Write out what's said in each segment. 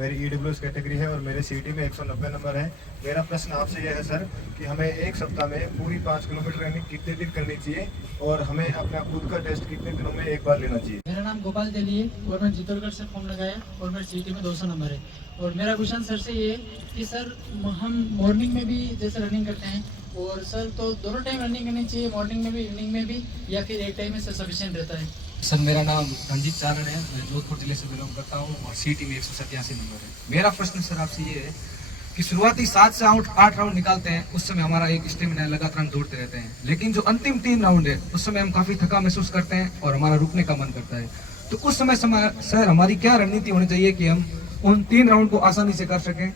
मेरी EWS category है और मेरे CT में 190 नंबर है। मेरा प्रश्न आपसे यह है सर कि हमें एक सप्ताह में पूरी 5 किलोमीटर रनिंग कितने दिन करनी चाहिए और हमें अपना खुद का टेस्ट कितने दिनों में एक बार लेना चाहिए। मेरा नाम गोपाल तेली है और मैं चित्तौड़गढ़ से फॉर्म लगाया और मेरे CT में 200 नंबर है। और मेरा क्वेश्चन सर से ये है कि सर हम मॉर्निंग में भी जैसे रनिंग करते हैं और सर तो दोनों टाइम रनिंग करनी चाहिए, मॉर्निंग में भी इवनिंग में भी, या फिर एक टाइम में सर सफिशिएंट रहता है। सर मेरा नाम रंजीत चारण है, मैं जोधपुर जिले से बिलोंग करता हूँ और CT में 187 नंबर है। मेरा प्रश्न सर आपसे ये है कि शुरुआती 7 से 8 राउंड निकालते हैं, उस समय हमारा एक स्टेमिना लगातार दौड़ते रहते हैं, लेकिन जो अंतिम 3 राउंड है उस समय हम काफ़ी थका महसूस करते हैं और हमारा रुकने का मन करता है। तो उस समय सर हमारी क्या रणनीति होनी चाहिए कि हम उन 3 राउंड को आसानी से कर सकें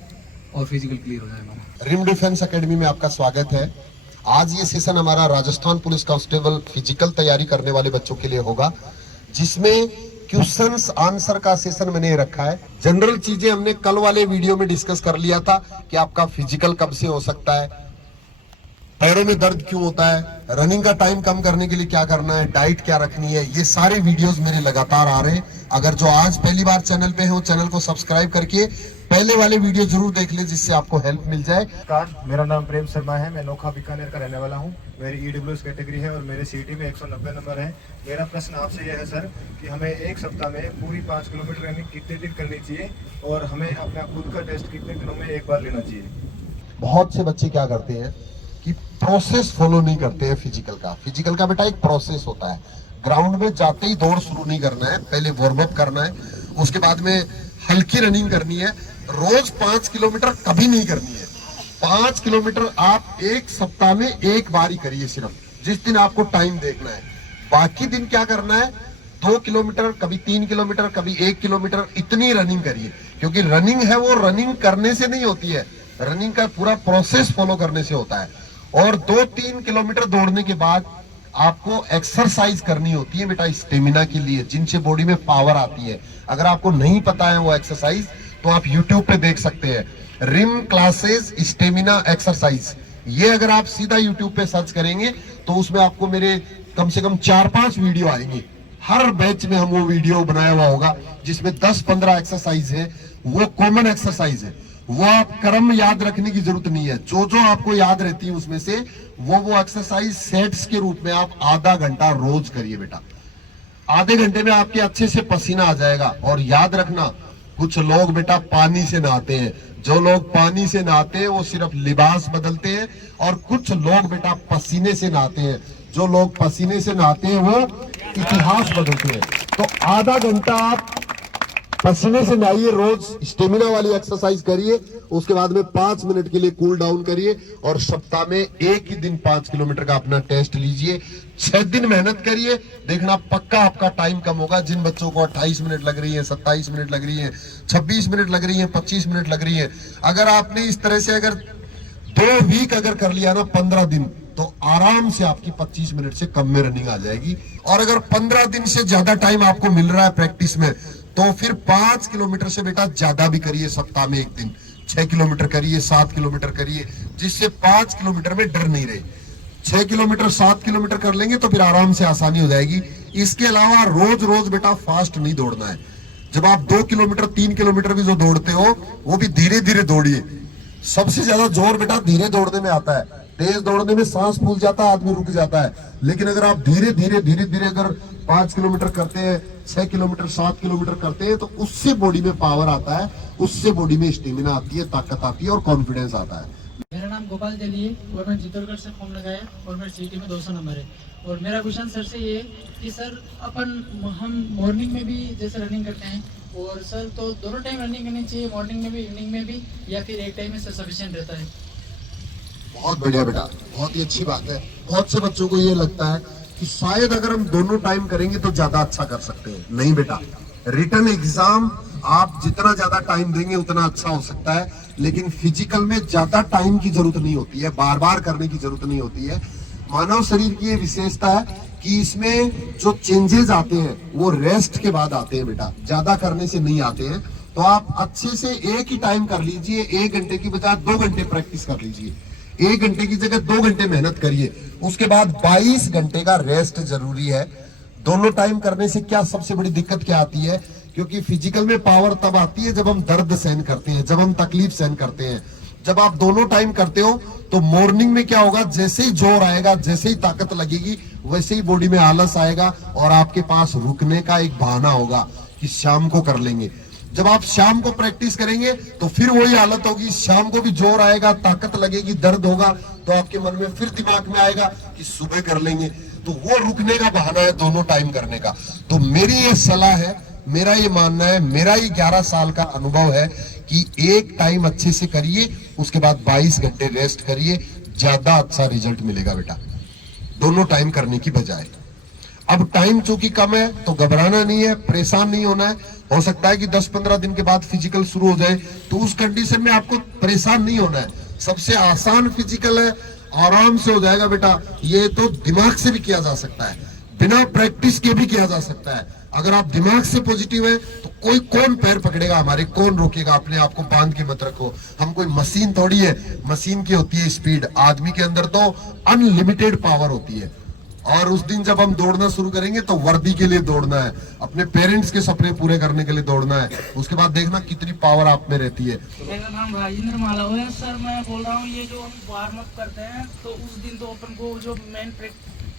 और फिजिकल क्लियर हो जाए हमारा। रिम डिफेंस एकेडमी में आपका स्वागत है। आज ये सेशन हमारा राजस्थान पुलिस कांस्टेबल फिजिकल तैयारी करने वाले बच्चों के लिए होगा, जिसमें क्वेश्चंस आंसर का सेशन मैंने रखा है। जनरल चीजें हमने कल वाले वीडियो में डिस्कस कर लिया था कि आपका फिजिकल कब से हो सकता है, पैरों में दर्द क्यों होता है, रनिंग का टाइम कम करने के लिए क्या करना है, डाइट क्या रखनी है। ये सारे वीडियोस मेरे लगातार आ रहे हैं। अगर जो आज पहली बार चैनल पे हो, चैनल को सब्सक्राइब करके पहले वाले वीडियो जरूर देख ले, जिससे आपको हेल्प मिल जाए। मेरा नाम प्रेम शर्मा है, मैं नोखा बीकानेर का रहने वाला हूँ। मेरी EWS कैटेगरी है और मेरे CT में 190 नंबर है। मेरा प्रश्न आपसे यह है सर कि हमें एक सप्ताह में पूरी 5 किलोमीटर रनिंग कितने दिन करनी चाहिए और हमें अपना खुद का टेस्ट कितने दिनों में एक बार लेना चाहिए। बहुत से बच्चे क्या करते हैं कि प्रोसेस फॉलो नहीं करते हैं फिजिकल का बेटा एक प्रोसेस होता है। ग्राउंड में जाते ही दौड़ शुरू नहीं करना है, पहले वार्म अप करना है, उसके बाद में हल्की रनिंग करनी है। रोज 5 किलोमीटर कभी नहीं करनी है। 5 किलोमीटर आप एक सप्ताह में एक बार ही करिए, सिर्फ जिस दिन आपको टाइम देखना है। बाकी दिन क्या करना है, 2 किलोमीटर, कभी 3 किलोमीटर, कभी 1 किलोमीटर, इतनी रनिंग करिए। क्योंकि रनिंग है वो रनिंग करने से नहीं होती है, रनिंग का पूरा प्रोसेस फॉलो करने से होता है। और 2-3 किलोमीटर दौड़ने के बाद आपको एक्सरसाइज करनी होती है बेटा, स्टेमिना के लिए, जिनसे बॉडी में पावर आती है। अगर आपको नहीं पता है वो एक्सरसाइज तो आप YouTube पे देख सकते हैं, रिम क्लासेस स्टेमिना एक्सरसाइज। ये अगर आप सीधा YouTube पे सर्च करेंगे तो उसमें आपको मेरे कम से कम 4-5 वीडियो आएंगे। हर बैच में हम वो वीडियो बनाया हुआ होगा, जिसमें 10-15 एक्सरसाइज है, वो कॉमन एक्सरसाइज है। वो आप क्रम याद रखने की जरूरत नहीं है, जो जो आपको याद रहती है उसमें से वो एक्सरसाइज सेट्स के रूप में आप आधा घंटा रोज करिए बेटा। आधे घंटे में आपके अच्छे से पसीना आ जाएगा। और याद रखना, कुछ लोग बेटा पानी से नहाते हैं, जो लोग पानी से नहाते हैं वो सिर्फ लिबास बदलते हैं, और कुछ लोग बेटा पसीने से नहाते हैं, जो लोग पसीने से नहाते हैं वो इतिहास बदलते हैं। तो आधा घंटा आप पसीने से नहाइए, रोज स्टेमिना वाली एक्सरसाइज करिए, उसके बाद में 5 मिनट के लिए कूल डाउन करिए, और सप्ताह में एक ही दिन 5 किलोमीटर का अपना टेस्ट लीजिए। 6 दिन मेहनत करिए, देखना पक्का आपका टाइम कम होगा। जिन बच्चों को 28 मिनट लग रही है, 27 मिनट लग रही है, 26 मिनट लग रही है, 25 मिनट लग रही है, अगर आपने इस तरह से अगर 2 वीक अगर कर लिया ना, 15 दिन, तो आराम से आपकी 25 मिनट से कम में रनिंग आ जाएगी। और अगर 15 दिन से ज्यादा टाइम आपको मिल रहा है प्रैक्टिस में, तो फिर 5 किलोमीटर से बेटा ज्यादा भी करिए, सप्ताह में एक दिन 6 किलोमीटर करिए, 7 किलोमीटर करिए, जिससे 5 किलोमीटर में डर नहीं रहे। 6 किलोमीटर 7 किलोमीटर कर लेंगे तो फिर आराम से आसानी हो जाएगी। इसके अलावा रोज रोज बेटा फास्ट नहीं दौड़ना है। जब आप 2 किलोमीटर 3 किलोमीटर भी जो दौड़ते हो, वो भी धीरे धीरे दौड़िए। सबसे ज्यादा जोर बेटा धीरे दौड़ने में आता है। तेज दौड़ने में सांस फूल जाता है, आदमी रुक जाता है। लेकिन अगर आप धीरे धीरे अगर 5 किलोमीटर करते हैं, 6 किलोमीटर 7 किलोमीटर करते हैं, तो उससे बॉडी में पावर आता है, उससे बॉडी में स्टेमिना आती है, ताकत आती है और कॉन्फिडेंस आता है। मेरा नाम गोपाल तेली है और मैं चित्तौड़गढ़ से फॉर्म लगाया और मेरे CT में 200 नंबर है। और मेरा क्वेश्चन सर से ये है कि सर हम मॉर्निंग में भी जैसे रनिंग करते हैं, और सर तो दोनों टाइम रनिंग करनी चाहिए, मॉर्निंग में भी इवनिंग में भी, या फिर एक टाइम में सर सफिशिएंट रहता है। बहुत बढ़िया बेटा, बहुत ही अच्छी बात है। बहुत से बच्चों को ये लगता है कि शायद अगर हम दोनों टाइम करेंगे तो ज्यादा अच्छा कर सकते हैं। नहीं बेटा, रिटन एग्जाम आप जितना ज्यादा टाइम देंगे उतना अच्छा हो सकता है, लेकिन फिजिकल में ज्यादा टाइम की जरूरत नहीं होती है, बार बार करने की जरूरत नहीं होती है। मानव शरीर की ये विशेषता है कि इसमें जो चेंजेस आते हैं वो रेस्ट के बाद आते हैं बेटा, ज्यादा करने से नहीं आते हैं। तो आप अच्छे से एक ही टाइम कर लीजिए, 1 घंटे की बजाय 2 घंटे प्रैक्टिस कर लीजिए। 1 घंटे की जगह 2 घंटे मेहनत करिए, उसके बाद 22 घंटे का रेस्ट जरूरी है। दोनों टाइम करने से क्या सबसे बड़ी दिक्कत क्या आती है क्योंकि फिजिकल में पावर तब आती है जब हम दर्द सहन करते हैं, जब हम तकलीफ सहन करते हैं। जब आप दोनों टाइम करते हो तो मॉर्निंग में क्या होगा, जैसे ही जोर आएगा, जैसे ही ताकत लगेगी, वैसे ही बॉडी में आलस आएगा और आपके पास रुकने का एक बहाना होगा कि शाम को कर लेंगे। जब आप शाम को प्रैक्टिस करेंगे तो फिर वही हालत होगी, शाम को भी जोर आएगा, ताकत लगेगी, दर्द होगा, तो आपके मन में फिर दिमाग में आएगा कि सुबह कर लेंगे। तो वो रुकने का बहाना है दोनों टाइम करने का। तो मेरी ये सलाह है, मेरा ये मानना है, मेरा ये 11 साल का अनुभव है कि एक टाइम अच्छे से करिए, उसके बाद 22 घंटे रेस्ट करिए, ज्यादा अच्छा रिजल्ट मिलेगा बेटा, दोनों टाइम करने की बजाय। अब टाइम चूंकि कम है तो घबराना नहीं है, परेशान नहीं होना है। हो सकता है कि 10-15 दिन के बाद फिजिकल शुरू हो जाए, तो उस कंडीशन में आपको परेशान नहीं होना है। सबसे आसान फिजिकल है, आराम से हो जाएगा बेटा। ये तो दिमाग से भी किया जा सकता है, बिना प्रैक्टिस के भी किया जा सकता है। अगर आप दिमाग से पॉजिटिव है तो कोई कौन पैर पकड़ेगा हमारे, कौन रोकेगा? अपने आप को बांध के मत रखो, हम कोई मशीन थोड़ी है। मशीन की होती है स्पीड, आदमी के अंदर तो अनलिमिटेड पावर होती है। और उस दिन जब हम दौड़ना शुरू करेंगे तो वर्दी के लिए दौड़ना है, अपने पेरेंट्स के सपने पूरे करने के लिए दौड़ना है। उसके बाद देखना कितनी पावर आप में रहती है। मेरा नाम राजेंद्र मालव है सर। मैं बोल रहा हूँ, ये जो हम वार्म अप करते हैं तो उस दिन तो अपन को जो मेन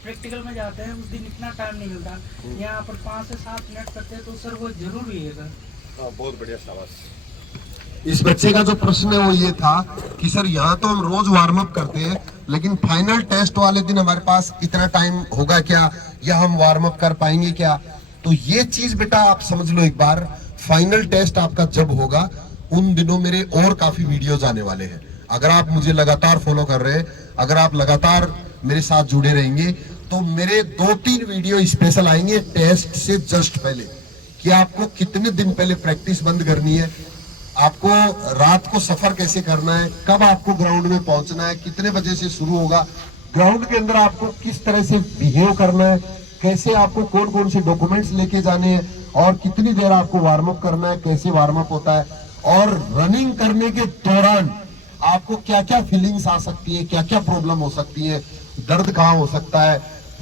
प्रैक्टिकल में जाते हैं उस दिन इतना टाइम नहीं मिलता। यहाँ पर 5 से 7 मिनट करते हैं तो सर वो जरूरी है सर। बहुत बढ़िया, शाबाश। इस बच्चे का जो प्रश्न है वो ये था कि सर यहाँ तो हम रोज वार्म अप करते हैं, लेकिन फाइनल टेस्ट वाले दिन हमारे पास इतना टाइम होगा क्या, या हम वार्म अप कर पाएंगे क्या? तो ये चीज बेटा आप समझ लो एक बार, फाइनल टेस्ट आपका जब होगा उन दिनों मेरे और काफी वीडियोज आने वाले हैं। अगर आप मुझे लगातार फॉलो कर रहे हैं, अगर आप लगातार मेरे साथ जुड़े रहेंगे, तो मेरे 2-3 वीडियो स्पेशल आएंगे टेस्ट से जस्ट पहले, कि आपको कितने दिन पहले प्रैक्टिस बंद करनी है, आपको रात को सफर कैसे करना है, कब आपको ग्राउंड में पहुंचना है, कितने बजे से शुरू होगा, ग्राउंड के अंदर आपको किस तरह से बिहेव करना है, कैसे आपको कौन कौन से डॉक्यूमेंट्स लेके जाने हैं, और कितनी देर आपको वार्म अप करना है, कैसे वार्म अप होता है, और रनिंग करने के दौरान आपको क्या क्या फीलिंग्स आ सकती है, क्या क्या प्रॉब्लम हो सकती है, दर्द कहाँ हो सकता है,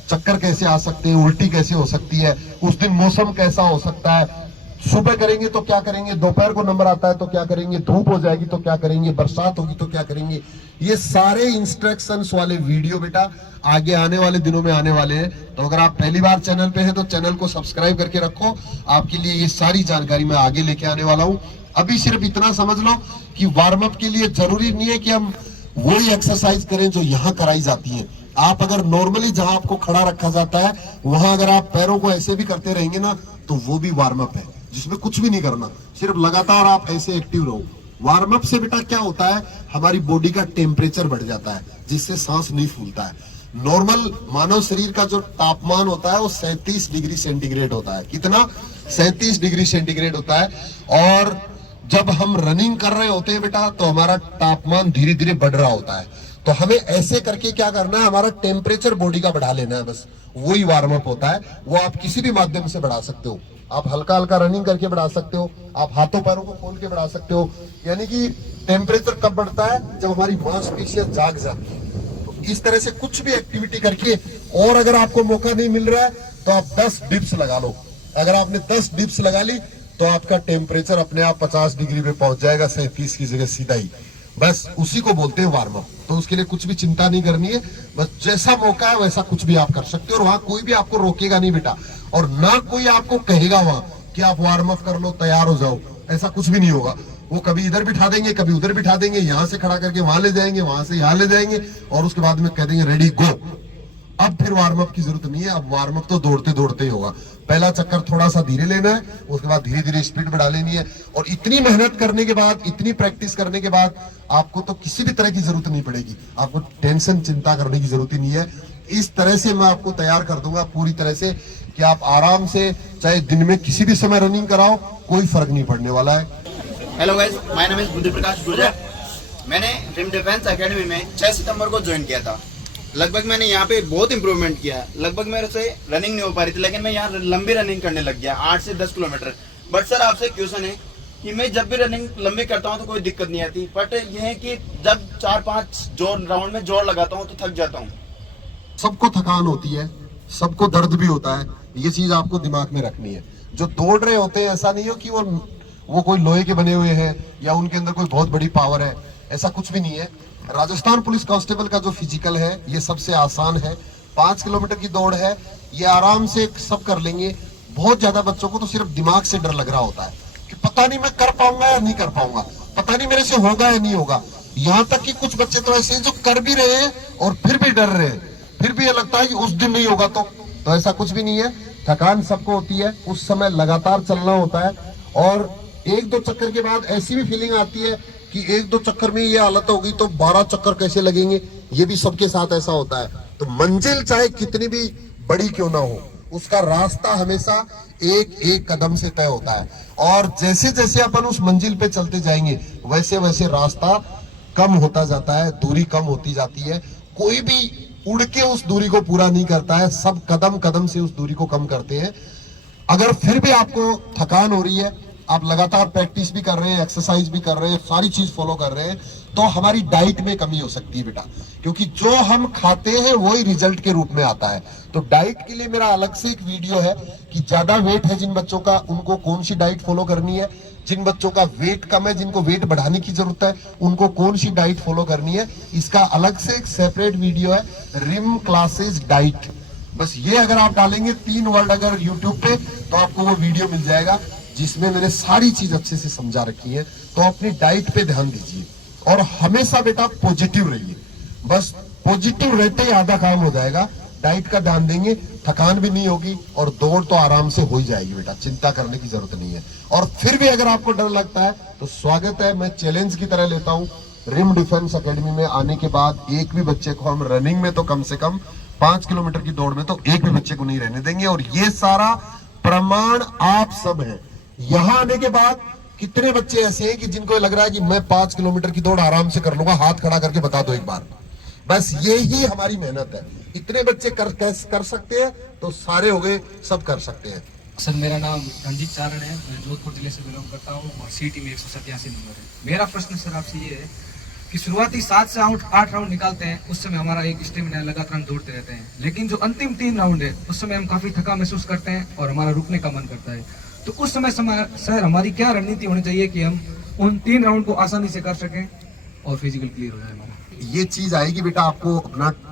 चक्कर कैसे आ सकते हैं, उल्टी कैसे हो सकती है, उस दिन मौसम कैसा हो सकता है, सुबह करेंगे तो क्या करेंगे, दोपहर को नंबर आता है तो क्या करेंगे, धूप हो जाएगी तो क्या करेंगे, बरसात होगी तो क्या करेंगे। ये सारे इंस्ट्रक्शंस वाले वीडियो बेटा आगे आने वाले दिनों में आने वाले हैं। तो अगर आप पहली बार चैनल पे हैं तो चैनल को सब्सक्राइब करके रखो, आपके लिए ये सारी जानकारी मैं आगे लेके आने वाला हूँ। अभी सिर्फ इतना समझ लो कि वार्म अप के लिए जरूरी नहीं है कि हम वही एक्सरसाइज करें जो यहाँ कराई जाती है। आप अगर नॉर्मली जहां आपको खड़ा रखा जाता है वहां अगर आप पैरों को ऐसे भी करते रहेंगे ना, तो वो भी वार्म अप है, जिसमें कुछ भी नहीं करना, सिर्फ लगातार आप ऐसे एक्टिव रहो। वार्म अप से बेटा क्या होता है, हमारी बॉडी का टेम्परेचर बढ़ जाता है, जिससे सांस नहीं फूलता है। नॉर्मल मानव शरीर का जो तापमान होता है वो 37 डिग्री सेंटीग्रेड होता है। कितना? 37 डिग्री सेंटीग्रेड होता है। और जब हम रनिंग कर रहे होते हैं बेटा तो हमारा तापमान धीरे धीरे बढ़ रहा होता है। तो हमें ऐसे करके क्या करना है, हमारा टेम्परेचर बॉडी का बढ़ा लेना है, बस वही वार्म अप होता है। वो आप किसी भी माध्यम से बढ़ा सकते हो, आप हल्का हल्का रनिंग करके बढ़ा सकते हो, आप हाथों पैरों को खोल के बढ़ा सकते हो। यानी कि टेम्परेचर कब बढ़ता है, जब हमारी मांसपेशियां जाग जाती है। तो इस तरह से कुछ भी एक्टिविटी करके, और अगर आपको मौका नहीं मिल रहा है तो आप 10 डिप्स लगा लो। अगर आपने 10 डिप्स लगा ली तो आपका टेम्परेचर अपने आप 50 डिग्री पे पहुंच जाएगा, 37 की जगह सीधा ही। बस उसी को बोलते हैं वार्म अप। तो उसके लिए कुछ भी चिंता नहीं करनी है, बस जैसा मौका है वैसा कुछ भी आप कर सकते हो, और वहां कोई भी आपको रोकेगा नहीं बेटा, और ना कोई आपको कहेगा वहां कि आप वार्म अप कर लो, तैयार हो जाओ, ऐसा कुछ भी नहीं होगा। वो कभी इधर बिठा देंगे, कभी उधर बिठा देंगे, यहाँ से खड़ा करके वहां ले जाएंगे, वहां से यहाँ ले जाएंगे, और उसके बाद में कह देंगे रेडी गो। अब फिर वार्म अप की जरूरत नहीं है, अब वार्म अप तो दौड़ते दौड़ते ही होगा। पहला चक्कर थोड़ा सा धीरे लेना है, उसके बाद धीरे धीरे स्पीड बढ़ा लेनी है। और इतनी मेहनत करने के बाद, इतनी प्रैक्टिस करने के बाद आपको तो किसी भी तरह की जरूरत नहीं पड़ेगी, आपको टेंशन चिंता करने की जरूरत ही नहीं है। इस तरह से मैं आपको तैयार कर दूंगा पूरी तरह से कि आप आराम से चाहे दिन में किसी भी समय रनिंग कराओ, कोई फर्क नहीं पड़ने वाला है। Hello guys, my name is बुद्धि प्रकाश गुर्जर। मैंने रिम डिफेंस एकेडमी में 6 सितंबर को ज्वाइन किया था। लगभग मैंने यहाँ पे बहुत इंप्रूवमेंट किया है। लगभग मेरे से रनिंग नहीं हो पा रही थी, लेकिन मैं यहाँ लंबी रनिंग करने लग गया, 8 से 10 किलोमीटर। बट सर आपसे क्वेश्चन है कि मैं जब भी रनिंग लंबी करता हूँ तो कोई दिक्कत नहीं आती, बट ये है कि जब 4-5 राउंड में जोर लगाता हूँ तो थक जाता हूँ। सबको थकान होती है, सबको दर्द भी होता है, ये चीज आपको दिमाग में रखनी है। जो दौड़ रहे होते हैं ऐसा नहीं हो कि वो कोई लोहे के बने हुए हैं या उनके अंदर कोई बहुत बड़ी पावर है, ऐसा कुछ भी नहीं है। राजस्थान पुलिस कांस्टेबल का जो फिजिकल है ये सबसे आसान है, 5 किलोमीटर की दौड़ है, ये आराम से सब कर लेंगे। बहुत ज्यादा बच्चों को तो सिर्फ दिमाग से डर लग रहा होता है कि पता नहीं मैं कर पाऊंगा या नहीं कर पाऊंगा, पता नहीं मेरे से होगा या नहीं होगा। यहाँ तक कि कुछ बच्चे तो ऐसे हैं जो कर भी रहे हैं और फिर भी डर रहे हैं, फिर भी ये लगता है कि उस दिन नहीं होगा तो ऐसा कुछ भी नहीं है। थकान सबको होती है, उस समय लगातार चलना होता है और 1-2 चक्कर के बाद ऐसी भी फीलिंग आती है कि 1-2 चक्कर में ये हालत होगी तो 12 चक्कर कैसे लगेंगे, ये भी सबके साथ ऐसा होता है। तो मंजिल चाहे कितनी भी बड़ी क्यों ना हो, उसका रास्ता हमेशा एक कदम से तय होता है और जैसे जैसे अपन उस मंजिल पे चलते जाएंगे वैसे वैसे रास्ता कम होता जाता है, दूरी कम होती जाती है। कोई भी उड़ के उस दूरी को पूरा नहीं करता है, सब कदम कदम से उस दूरी को कम करते हैं। अगर फिर भी आपको थकान हो रही है, आप लगातार प्रैक्टिस भी कर रहे हैं, एक्सरसाइज भी कर रहे हैं, सारी चीज फॉलो कर रहे हैं, तो हमारी डाइट में कमी हो सकती है बेटा, क्योंकि जो हम खाते हैं वही रिजल्ट के रूप में आता है। तो डाइट के लिए मेरा अलग से एक वीडियो है कि ज्यादा वेट है जिन बच्चों का, उनको कौन सी डाइट फॉलो करनी है, जिन बच्चों का वेट कम है, जिनको वेट बढ़ाने की जरूरत है, उनको कौन सी डाइट फॉलो करनी है। इसका अलग से एक सेपरेट वीडियो है, रिम क्लासेस डाइट। बस ये अगर आप डालेंगे 3 वर्ड अगर यूट्यूब पे तो आपको वो वीडियो मिल जाएगा जिसमें मैंने सारी चीज अच्छे से समझा रखी है। तो अपनी डाइट पे ध्यान दीजिए और हमेशा बेटा पॉजिटिव रहिए, बस पॉजिटिव रहते ही आधा काम हो जाएगा। डाइट का ध्यान देंगे, थकान भी नहीं होगी और दौड़ तो आराम से हो ही जाएगी बेटा, चिंता करने की जरूरत नहीं है। और फिर भी अगर आपको डर लगता है तो स्वागत है, मैं चैलेंज की तरह लेता हूँ। रिम डिफेंस एकेडमी में आने के बाद एक भी बच्चे को हम रनिंग में तो कम से कम 5 किलोमीटर की दौड़ में तो एक भी बच्चे को नहीं रहने देंगे। और ये सारा प्रमाण आप सब है। यहाँ आने के बाद कितने बच्चे ऐसे हैं कि जिनको लग रहा है कि मैं 5 किलोमीटर की दौड़ आराम से कर लूंगा, हाथ खड़ा करके बता दो एक बार। बस ये ही हमारी मेहनत है। इतने बच्चे कर सकते हैं तो सारे हो गए, सब कर सकते हैं। सर मेरा नाम रंजीत चारण है, मैं जोधपुर जिले से बिलोंग करता हूँ और सीटी में 187 नंबर है। मेरा प्रश्न सर आपसे ये है कि शुरुआती 7 से 8 राउंड निकालते हैं, उस समय हमारा एक स्टेमिना लगातार दौड़ते रहते हैं, लेकिन जो अंतिम 3 राउंड है उस समय हम काफी थका महसूस करते हैं और हमारा रुकने का मन करता है। तो उस समय सर हमारी क्या रणनीति होनी चाहिए कि हम उन 3 राउंड को आसानी से कर सकें और फिजिकल क्लियर हो जाए हमारा? ये चीज आएगी बेटा, आपको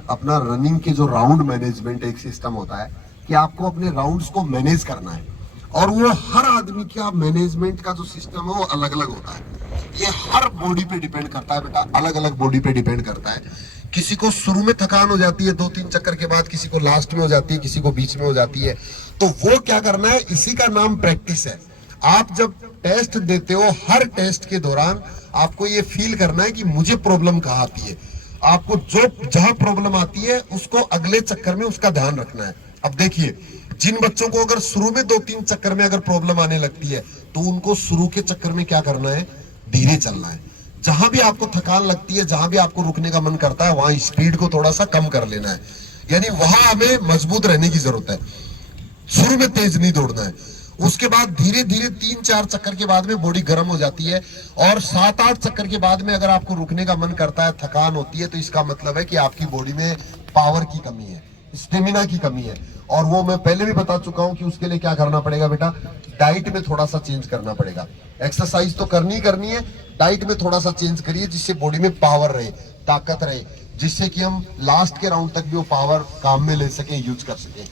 अपना रनिंग के जो राउंड मैनेजमेंट एक सिस्टम होता है कि आपको अपने राउंड्स को मैनेज करना है और वो हर आदमी का मैनेजमेंट का जो सिस्टम है वो अलग अलग होता है। ये हर बॉडी पे डिपेंड करता है बेटा, अलग अलग बॉडी पे डिपेंड करता है। किसी को शुरू में थकान हो जाती है 2-3 चक्कर के बाद, किसी को लास्ट में हो जाती है, किसी को बीच में हो जाती है। तो वो क्या करना है, इसी का नाम प्रैक्टिस है। आप जब टेस्ट देते हो, हर टेस्ट के दौरान आपको ये फील करना है कि मुझे प्रॉब्लम कहाँ आती है। आपको जहां प्रॉब्लम आती है उसको अगले चक्कर में उसका ध्यान रखना है। अब देखिए, जिन बच्चों को अगर शुरू में 2-3 चक्कर में अगर प्रॉब्लम आने लगती है तो उनको शुरू के चक्कर में क्या करना है, धीरे चलना है। जहां भी आपको थकान लगती है, जहां भी आपको रुकने का मन करता है, वहां स्पीड को थोड़ा सा कम कर लेना है। यानी वहां हमें मजबूत रहने की जरूरत है, शुरू में तेज नहीं दौड़ना है। उसके बाद धीरे धीरे 3-4 चक्कर के बाद में बॉडी गर्म हो जाती है और 7-8 चक्कर के बाद में अगर आपको रुकने का मन करता है, थकान होती है, तो इसका मतलब है कि आपकी बॉडी में पावर की कमी है, स्टेमिना की कमी है। और वो मैं पहले भी बता चुका हूं कि उसके लिए क्या करना पड़ेगा बेटा, डाइट में थोड़ा सा चेंज करना पड़ेगा। एक्सरसाइज तो करनी है, डाइट में थोड़ा सा चेंज करिए जिससे बॉडी में पावर रहे, ताकत रहे, जिससे कि हम लास्ट के राउंड तक भी वो पावर काम में ले सके, यूज कर सके।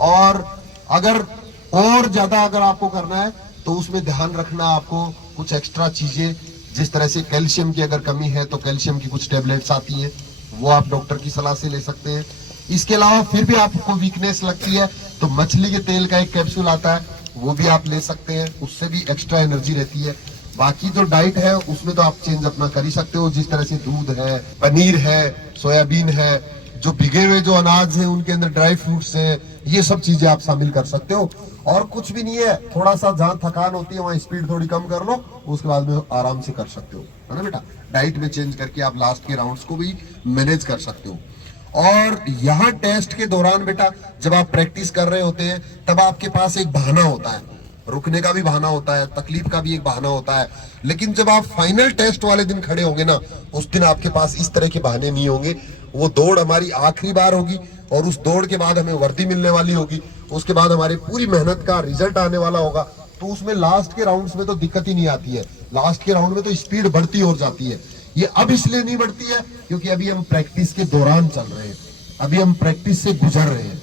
और अगर और ज्यादा अगर आपको करना है तो उसमें ध्यान रखना आपको कुछ एक्स्ट्रा चीजें, जिस तरह से कैल्शियम की अगर कमी है तो कैल्शियम की कुछ टेबलेट्स आती है, वो आप डॉक्टर की सलाह से ले सकते हैं। इसके अलावा फिर भी आपको वीकनेस लगती है तो मछली के तेल का एक कैप्सूल आता है, वो भी आप ले सकते हैं, उससे भी एक्स्ट्रा एनर्जी रहती है। बाकी जो डाइट है उसमें तो आप चेंज अपना कर ही सकते हो, जिस तरह से दूध है, पनीर है, सोयाबीन है, जो भिगे हुए जो अनाज है उनके अंदर ड्राई फ्रूट्स है, ये सब चीजें आप शामिल कर सकते हो। और कुछ भी नहीं है, थोड़ा सा जहां थकान होती है वहां स्पीड थोड़ी कम कर लो, उसके बाद में आराम से कर सकते हो, है ना बेटा। डाइट में चेंज करके आप लास्ट के राउंड्स को भी मैनेज कर सकते हो। और यहाँ टेस्ट के दौरान बेटा जब आप प्रैक्टिस कर रहे होते हैं तब आपके पास एक बहाना होता है, रुकने का भी बहाना होता है, तकलीफ का भी एक बहाना होता है। लेकिन जब आप फाइनल टेस्ट वाले दिन खड़े होंगे ना, उस दिन आपके पास इस तरह के बहाने नहीं होंगे। वो दौड़ हमारी आखिरी बार होगी, और उस दौड़ के बाद हमें वर्दी मिलने वाली होगी, उसके बाद हमारी पूरी मेहनत का रिजल्ट आने वाला होगा, तो उसमें लास्ट के राउंड्स में तो दिक्कत ही नहीं आती है। लास्ट के राउंड में तो स्पीड बढ़ती और जाती है। ये अब इसलिए नहीं बढ़ती है क्योंकि अभी हम प्रैक्टिस के दौरान चल रहे हैं, अभी हम प्रैक्टिस से गुजर रहे हैं।